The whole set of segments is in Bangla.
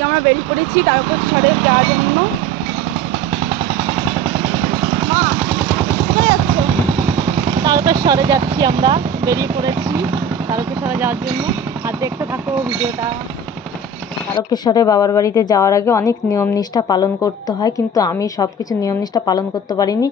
আমরা বেরিয়ে পড়েছি তারকেশ্বরে যাওয়ার জন্য। তারকেশ্বরে যাচ্ছি, আমরা বেরিয়ে পড়েছি তারকেশ্বরে যাওয়ার জন্য। আর দেখতে থাকো ভিডিওটা। তারকেশ্বরে বাবার বাড়িতে যাওয়ার আগে অনেক নিয়ম নিষ্ঠা পালন করতে হয়, কিন্তু আমি সব কিছু নিয়ম নিষ্ঠা পালন করতে পারিনি।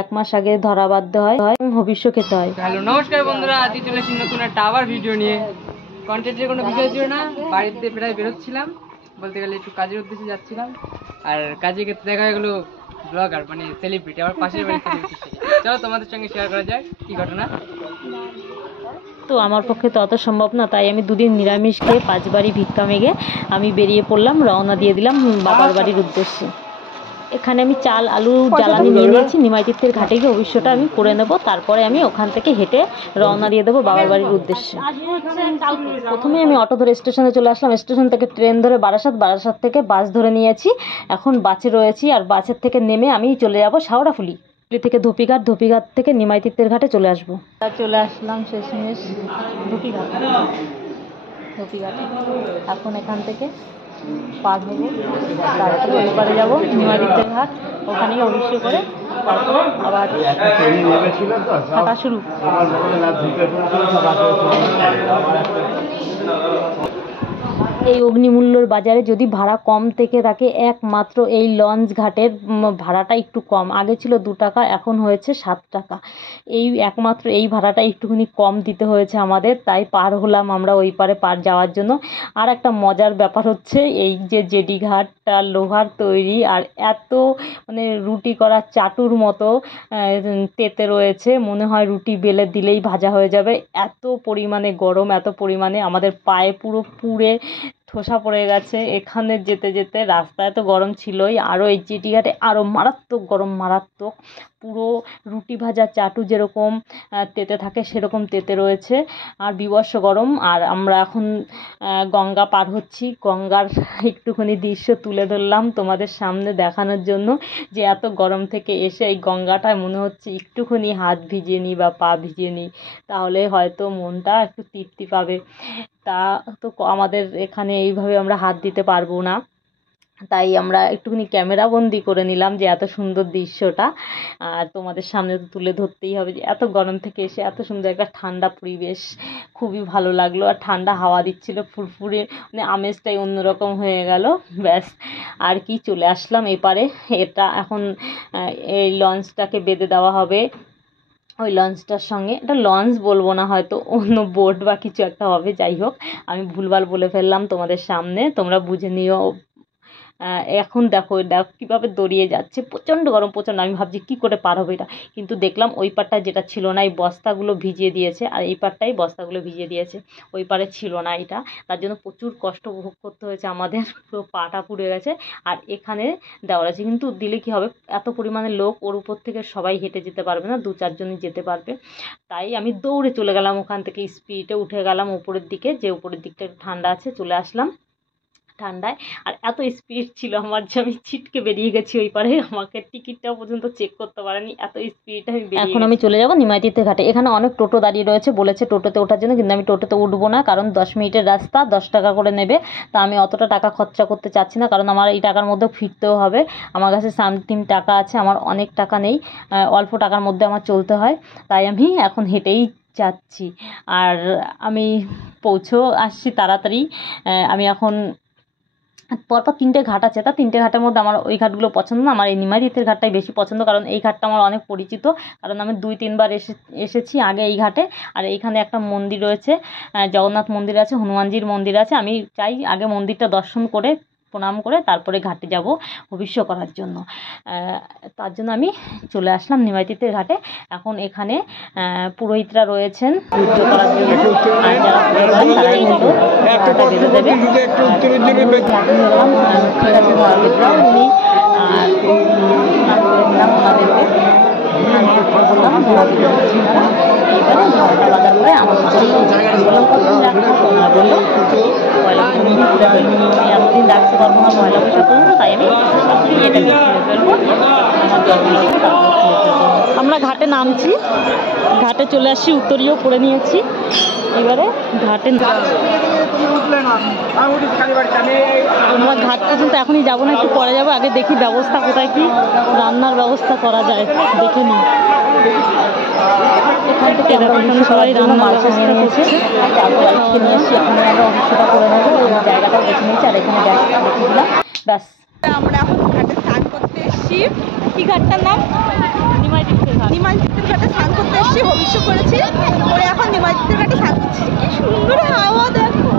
1 মাস আগে ধরা বাঁধতে হয়, হবিষ্য খেতে হয়। হ্যালো নমস্কার বন্ধুরা, আজকে চলে এসেছি নতুন একটা আবার ভিডিও নিয়ে। কন্টেন্টের কোনো বিষয় ছিল না, বাড়িতে প্রায় বেরোচ্ছিলাম, বলতে গেলে একটু কাজের উদ্দেশ্যে যাচ্ছিলাম। আর কাজে ক্ষেত্রে দেখা গেলো ব্লগার মানে সেলিব্রিটি, আমার পাশের বাড়ির সেলিব্রিটি। চলো তোমাদের সঙ্গে শেয়ার করা যায় কি ঘটনা। তো আমার পক্ষে তো অত সম্ভব না, তাই আমি 2 দিন নিরামিষ খেয়ে 5 বাড়ি ভিক্ষা মেঘে আমি বেরিয়ে পড়লাম, রওনা দিয়ে দিলাম বাবার বাড়ির উদ্দেশ্যে। এখানে আমি চাল আলু জ্বালানি নিয়ে নিয়েছি। নিমাই তীর্থের ঘাটে গিয়ে অবশ্যটা আমি করে নেব, তারপরে আমি ওখান থেকে হেঁটে রওনা দিয়ে দেবো বাবার বাড়ির উদ্দেশ্যে। প্রথমে আমি অটো ধরে স্টেশনে চলে আসলাম। স্টেশন থেকে ট্রেন ধরে বারাসাত থেকে বাস ধরে নিয়েছি। এখন বাসে রয়েছি, আর বাসের থেকে নেমে আমি চলে যাব শাওড়াফুলি থেকে ধোপিঘাট থেকে নিমাই তীর্থের ঘাটে চলে আসবো। চলে আসলাম শেষমেশ ধোপিঘাটে। এখন এখান থেকে পার হবো, তারপরে ওই পারে যাবো নিমাই তীর্থের ঘাট, ওখানে অবশ্যই করে তারপরে আবার হাঁটা শুরু। এই অগ্নিমূল্যর বাজারে যদি ভাড়া কম থেকে থাকে, একমাত্র এই লঞ্চ ঘাটের ভাড়াটা একটু কম। আগে ছিল 2 টাকা, এখন হয়েছে 7 টাকা। একমাত্র এই ভাড়াটা একটুখানি কম দিতে হয়েছে আমাদের, তাই পার হলাম আমরা ওই পারে পার যাওয়ার জন্য। আর একটা মজার ব্যাপার হচ্ছে, এই যে জেডি ঘাটটা লোহার তৈরি, আর এত মানে রুটি করা চাটুর মতো তেতে রয়েছে, মনে হয় রুটি বেলে দিলেই ভাজা হয়ে যাবে। এত পরিমাণে গরম, এত পরিমাণে আমাদের পায়ে পুরো পুড়ে ঠোসা পড়ে গেছে। এখানে যেতে যেতে রাস্তায় তো গরম ছিলই, আরও এই জেটি ঘাটে আরও মারাত্মক গরম, মারাত্মক। পুরো রুটি ভাজা চাটু যেরকম তেতে থাকে সেরকম তেতে রয়েছে, আর বীভৎস গরম। আর আমরা এখন গঙ্গা পার হচ্ছি। গঙ্গার একটুখানি দৃশ্য তুলে ধরলাম তোমাদের সামনে দেখানোর জন্য, যে এত গরম থেকে এসে এই গঙ্গাটায় মনে হচ্ছে একটুখানি হাত ভিজিয়ে নিই বা পা ভিজিয়ে নিই, তাহলে হয়তো মনটা একটু তৃপ্তি পাবে। তা তো আমাদের এখানে এইভাবে আমরা হাত দিতে পারবো না, তাই আমরা একটুখানি ক্যামেরা বন্দি করে নিলাম যে এত সুন্দর দৃশ্যটা। আর তোমাদের সামনে তো তুলে ধরতেই হবে, যে এত গরম থেকে এসে এত সুন্দর একটা ঠান্ডা পরিবেশ, খুবই ভালো লাগলো। আর ঠান্ডা হাওয়া দিচ্ছিল, ফুরফুরে মানে আমেজটাই অন্যরকম হয়ে গেল। ব্যাস, আর কি চলে আসলাম এপারে। এটা এখন এই লঞ্চটাকে বেঁধে দেওয়া হবে। ওই লঞ্চটার সঙ্গে, এটা লঞ্চ বলবো না, হয়তো অন্য বোট বা কিছু একটা হবে। যাই হোক, আমি ভুলভাল বলে ফেললাম তোমাদের সামনে, তোমরা বুঝে নিও। এখন দেখো কীভাবে দড়িয়ে যাচ্ছে, প্রচণ্ড গরম, প্রচণ্ড। আমি ভাবছি কী করে পার হবে এটা, কিন্তু দেখলাম ওই পারটা যেটা ছিল না, এই বস্তাগুলো ভিজিয়ে দিয়েছে, আর এই পারটাই বস্তাগুলো ভিজিয়ে দিয়েছে, ওই পারে ছিল না এটা। তার জন্য প্রচুর কষ্ট ভোগ করতে হয়েছে আমাদের, পুরো পাটা পুড়ে গেছে। আর এখানে দেওয়া আছে, কিন্তু দিলে কী হবে, এত পরিমাণে লোক, ওর উপর থেকে সবাই হেঁটে যেতে পারবে না, 2-4 জনই যেতে পারবে। তাই আমি দৌড়ে চলে গেলাম ওখান থেকে, স্পিডে উঠে গেলাম উপরের দিকে, যে উপরের দিকটা ঠান্ডা আছে, চলে আসলাম ঠান্ডায়। আর এত স্পিড ছিল আমার যে আমি ছিটকে বেরিয়ে গেছি ওই পারে, আমাকে টিকিটটাও পর্যন্ত চেক করতে পারেনি, এত স্পিড আমি বেরিয়ে। এখন আমি চলে যাবো নিমাই তীর্থের ঘাটে। এখানে অনেক টোটো দাঁড়িয়ে রয়েছে, বলেছে টোটোতে ওঠার জন্য, কিন্তু আমি টোটোতে উঠবো না, কারণ 10 মিনিটের রাস্তা, 10 টাকা করে নেবে। তা আমি অতটা টাকা খরচা করতে চাচ্ছি না, কারণ আমার এই টাকার মধ্যেও ফিরতেও হবে। আমার কাছে সামথিং টাকা আছে, আমার অনেক টাকা নেই, অল্প টাকার মধ্যে আমার চলতে হয়। তাই আমি এখন হেঁটেই যাচ্ছি। আর আমি পৌঁছেও আসছি তাড়াতাড়ি। আমি এখন পরপর 3টে ঘাট আছে, তা 3টে ঘাটের মধ্যে আমার ওই ঘাটগুলো পছন্দ না, আমার এই নিমাই তীর্থের ঘাটটাই বেশি পছন্দ, কারণ এই ঘাটটা আমার অনেক পরিচিত, কারণ আমি 2-3 বার এসেছি আগে এই ঘাটে। আর এইখানে একটা মন্দির রয়েছে, জগন্নাথ মন্দির আছে, হনুমানজির মন্দির আছে। আমি চাই আগে মন্দিরটা দর্শন করে প্রণাম করে তারপরে ঘাটে যাব ভবিষ্য করার জন্য। তার জন্য আমি চলে আসলাম নিমাই তীর্থের ঘাটে। এখন এখানে পুরোহিতরা রয়েছেন পুজো করার জন্য, আর যারা পুজো করেন তারাই কিন্তু ঘাটটা বেঁধে দেবে। ঠিক আছে, ধরা বেঁধলাম উনি, আর স্নান করে দিলাম ওনাদেরকে, বললাম এইবারে ঘরটা বাজার করে আমার বললাম কতদিন রাখবো, ওনারা বললো পয়লা বৈশাখ আমি এতদিন রাখতে পারবো না পয়লা বৈশাখ পর্যন্ত, তাই আমি এটাকে খুলে ফেলবো, আমার জন্মদিন। আমরা ঘাটে নামছি, ঘাটে চলে আসছি, উত্তরীয় করে নিয়েছি। এবারে ঘাটে আমরা ঘাট পর্যন্ত এখনই যাবো না, একটু পরে যাবো। আগে দেখি ব্যবস্থা কোথায় কি রান্নার ব্যবস্থা করা যায়, দেখে নিই। এখান থেকে সবাই রান্নার ব্যবস্থা করছে। তারপর নিয়ে এসছি, এখন আমরা অবশ্যটা করে নেবো। এই জায়গাটাও বেছে নিয়েছি, আর এখানে গ্যাসটা রেখে দিলাম, ব্যাস। আমরা এখন ঘাটে স্নান করতে এসেছি। কি ঘাটটার নাম? নিমাইতীর্থের ঘাট। নিমাইতীর্থের ঘাটে স্নান করতে এসেছি, ভবিষ্য করেছি করে এখন নিমাইতীর্থের ঘাটে স্নান করছি। কি সুন্দর হাওয়া দেখো।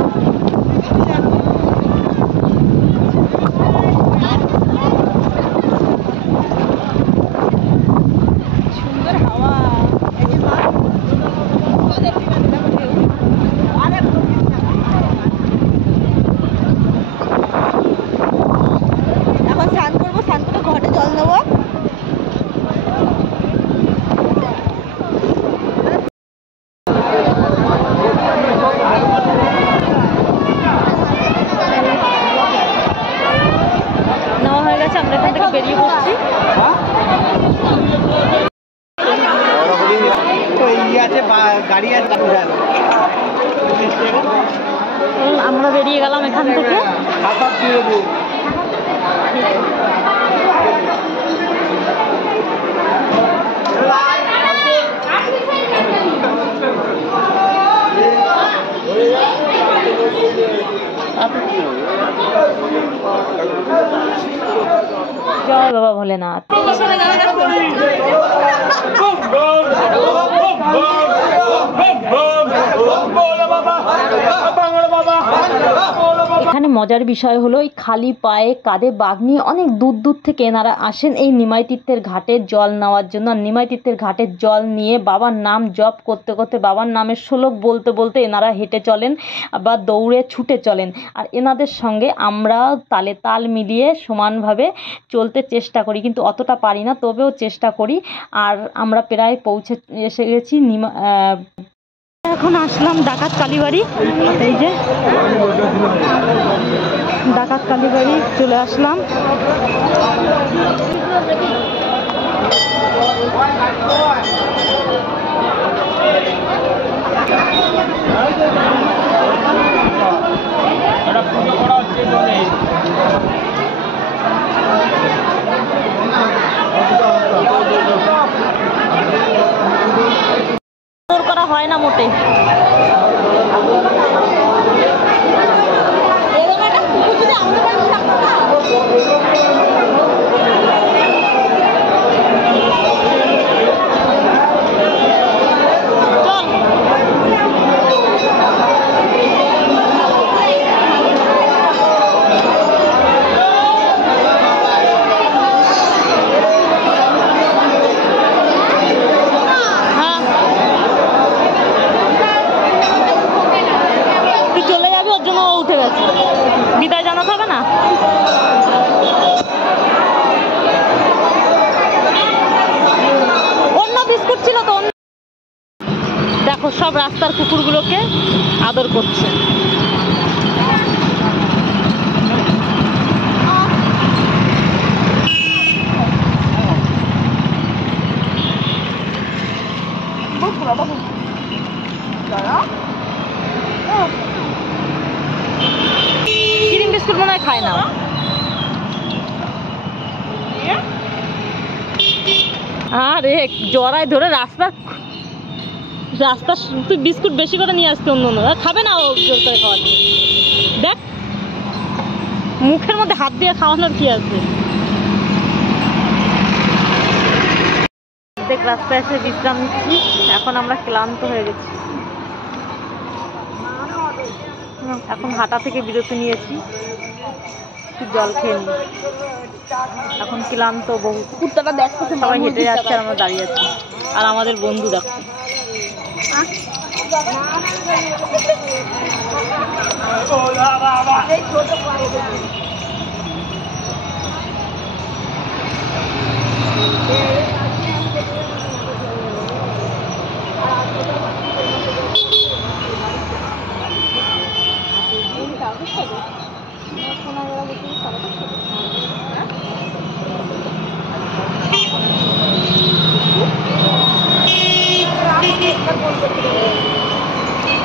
সুন্দর হাওয়া। এই যে মা এখন স্নান করবো, স্নান করে ঘটে জল নেবো। নেওয়া হয়ে গেছে, আমরা এখান থেকে বেরিয়ে পড়ছি। আমরা বেরিয়ে গেলাম এখান থেকে। জয় বাবা ভোলেনাথ। এখানে মজার বিষয় হলো এই খালি পায়ে কাঁধে বাগ নিয়ে অনেক দূর দূর থেকে এনারা আসেন এই নিমাইতীর্থের ঘাটে জল নেওয়ার জন্য। আর নিমাইতীর্থের ঘাটের জল নিয়ে বাবার নাম জপ করতে করতে, বাবার নামের শ্লোক বলতে বলতে এনারা হেঁটে চলেন বা দৌড়ে ছুটে চলেন। আর এনাদের সঙ্গে আমরা তালে তাল মিলিয়ে সমানভাবে চলতে চেষ্টা করি, কিন্তু অতটা পারি না, তবেও চেষ্টা করি। আর আমরা প্রায় পৌঁছে এসে গেছি এখন আসলাম ডাকাত কালীবাড়ি। এই যে ডাকাত কালীবাড়ি চলে আসলাম। করা হয় না মোটে। বিদায় জানাতে হবে না? অন্য বিস্কুট ছিল তো। দেখো সব রাস্তার কুকুরগুলোকে আদর করছে। ক্রিম বিস্কুট মনে হয় খায় না। আরে জড়ায় ধরে রাস্তা তুই বিস্কুট বেশি করে নিয়ে আসতে, অন্য খাবে না ও জোর করে খাওয়াচ্ছে। দেখ মুখের মধ্যে হাত দিয়ে খাওয়ানোর কি আছে। দেখ রাস্তায় এসে বিশ্রাম নিচ্ছি, এখন আমরা ক্লান্ত হয়ে গেছি। এখন হাঁটা থেকে বিরতি নিয়েছি, একটু জল খেয়ে নিই। এখন ক্লান্ত বহু। কুত্তাটা দেখতে সবাই হেঁটে যাচ্ছে আর আমরা দাঁড়িয়ে আছি। আর আমাদের বন্ধু দেখো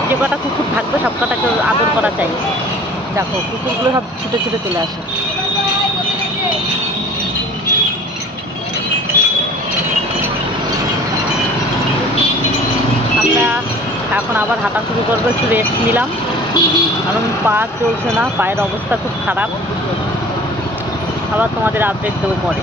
যে কটা কুকুর থাকবে সব কটাকে আদর করা চাই। দেখো কুকুরগুলো সব ছুটে ছুটে চলে আসে। আমরা এখন আবার হাঁটা শুরু করবো, একটু রেস্ট নিলাম কারণ পা চলছে না, পায়ের অবস্থা খুব খারাপ। আবার তোমাদের আপডেট দেবো পরে।